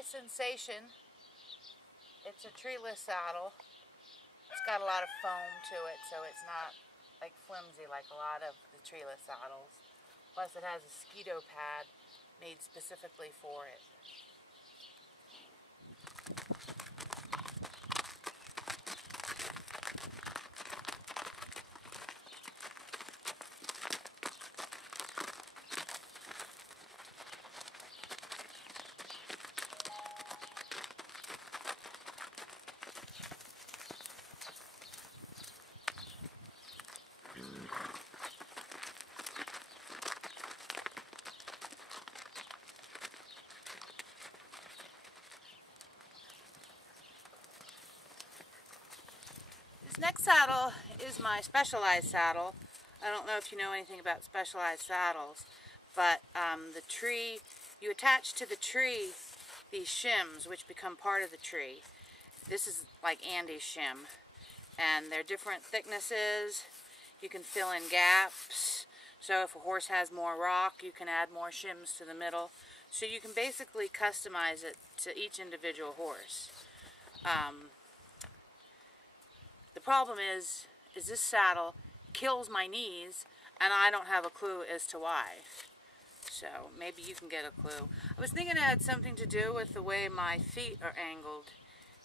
my sensation. It's a treeless saddle. It's got a lot of foam to it, so it's not like flimsy like a lot of the treeless saddles. Plus it has a mosquito pad made specifically for it. This next saddle is my Specialized saddle. I don't know if you know anything about Specialized saddles, but the tree, you attach to the tree these shims which become part of the tree. This is like Andi's shim, and they're different thicknesses. You can fill in gaps, so if a horse has more rock, you can add more shims to the middle. So you can basically customize it to each individual horse. The problem is this saddle kills my knees, and I don't have a clue as to why. So maybe you can get a clue. I was thinking it had something to do with the way my feet are angled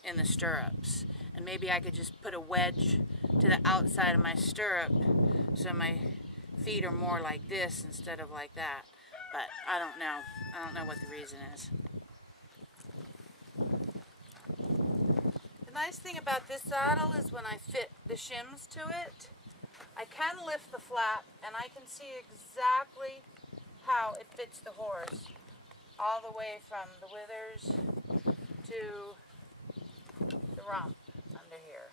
in the stirrups. And maybe I could just put a wedge to the outside of my stirrup so my feet are more like this instead of like that. But I don't know. I don't know what the reason is. The nice thing about this saddle is when I fit the shims to it, I can lift the flap and I can see exactly how it fits the horse, all the way from the withers to the rump under here.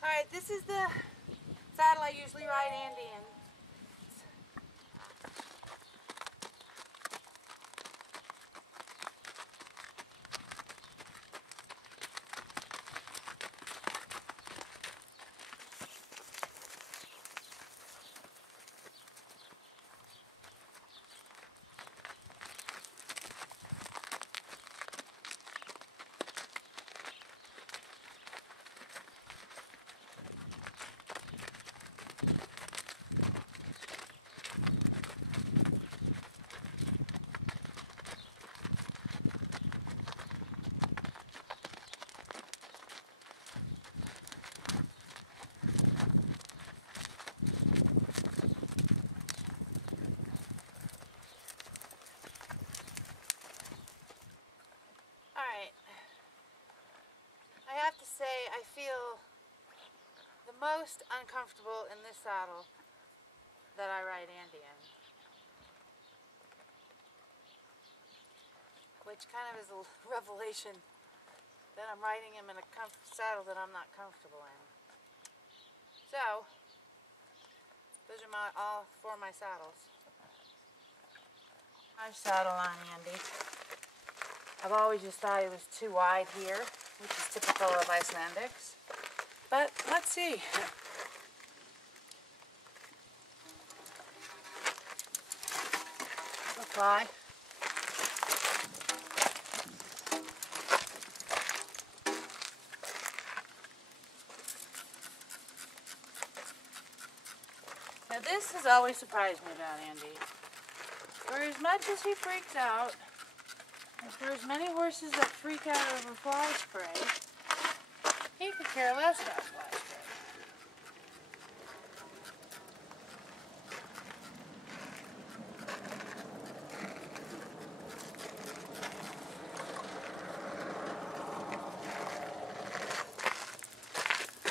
Alright, this is the saddle I usually ride Andi in. Alright, most uncomfortable in this saddle that I ride Andi in. Which kind of is a revelation that I'm riding him in a saddle that I'm not comfortable in. So, those are all four of my saddles. My saddle on Andi. I've always just thought it was too wide here, which is typical of Icelandics. But let's see. Apply. Now this has always surprised me about Andi. For as much as he freaks out, and for as many horses that freak out over fly spray, he could care less about fly spray.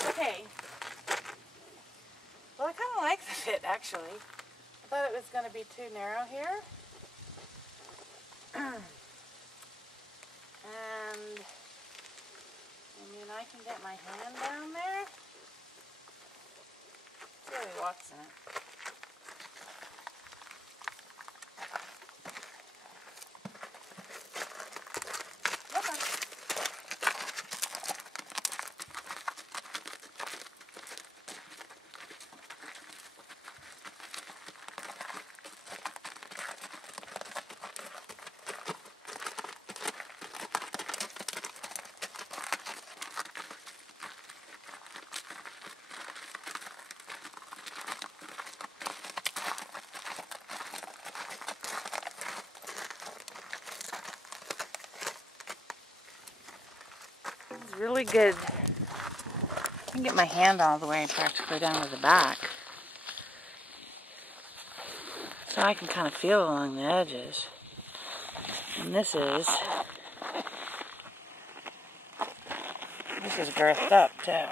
Okay. Well, I kind of like the fit, actually. I thought it was going to be too narrow here. And I mean, I can get my hand down there. See how he walks in it. It's really good. I can get my hand all the way practically down to the back. So I can kind of feel along the edges. And this is girthed up too.